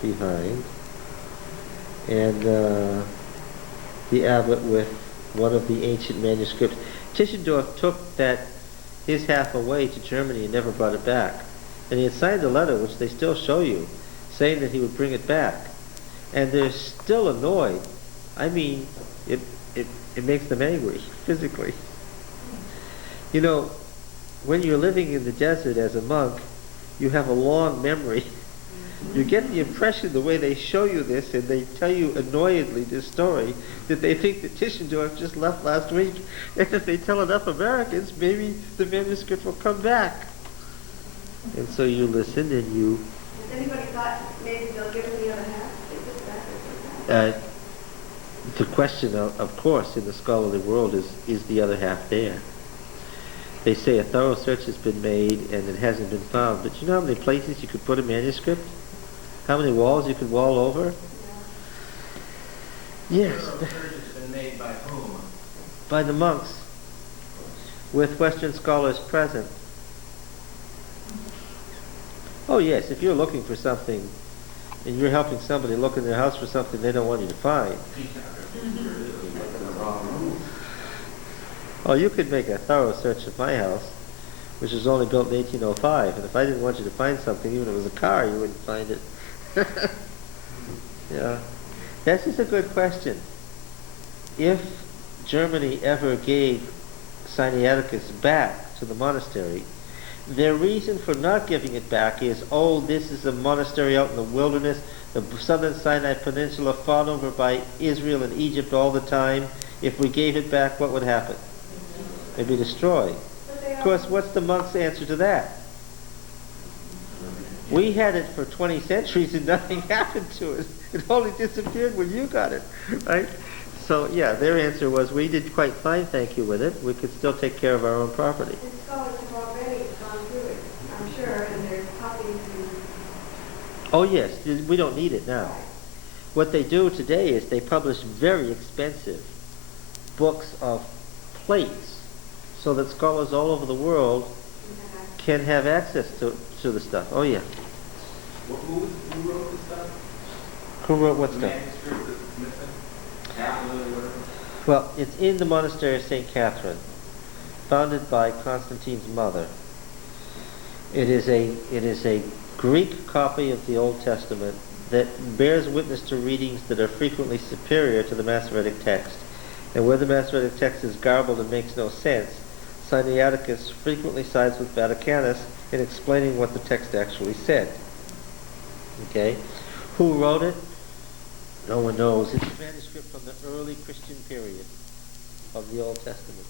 behind, and the abbot with one of the ancient manuscripts. Tischendorf took his half away to Germany and never brought it back. And he had signed a letter, which they still show you, saying that he would bring it back. And they're still annoyed. I mean, it makes them angry, physically. You know, when you're living in the desert as a monk, you have a long memory. You get the impression, the way they show you this, and they tell you annoyedly this story, that they think that Tischendorf just left last week, and if they tell enough Americans, maybe the manuscript will come back. And so you listen, and you... Has anybody thought maybe they'll give him the other half? The question, of course, in the scholarly world is the other half there? They say a thorough search has been made and it hasn't been found. But you know how many places you could put a manuscript? How many walls you could wall over? Yeah. Yes. Thorough search has been made by whom? By the monks, with Western scholars present. Oh yes, if you're looking for something and you're helping somebody look in their house for something they don't want you to find. Oh, you could make a thorough search of my house, which was only built in 1805, and if I didn't want you to find something, even if it was a car, you wouldn't find it. Yeah. That's just a good question. If Germany ever gave Sinaiticus back to the monastery, their reason for not giving it back is, oh, this is a monastery out in the wilderness, the southern Sinai Peninsula, fought over by Israel and Egypt all the time. If we gave it back, what would happen? It'd be destroyed. Of course, what's the monk's answer to that? We had it for 20 centuries and nothing happened to it. It only disappeared when you got it, right? So, yeah, their answer was, we did quite fine, thank you, with it. We could still take care of our own property. And scholars have already gone through it, I'm sure, and there's copies and... Oh, yes, we don't need it now. What they do today is they publish very expensive books of plates so that scholars all over the world can have access to the stuff. Oh, yeah. Who wrote this stuff? Who wrote what The stuff? manuscript that's missing? Half of it or whatever? Well, it's in the Monastery of St. Catherine, founded by Constantine's mother. It is a Greek copy of the Old Testament that bears witness to readings that are frequently superior to the Masoretic text. And where the Masoretic text is garbled and makes no sense, Sinaiticus frequently sides with Vaticanus in explaining what the text actually said. Okay? Who wrote it? No one knows. It's a manuscript from the early Christian period of the Old Testament.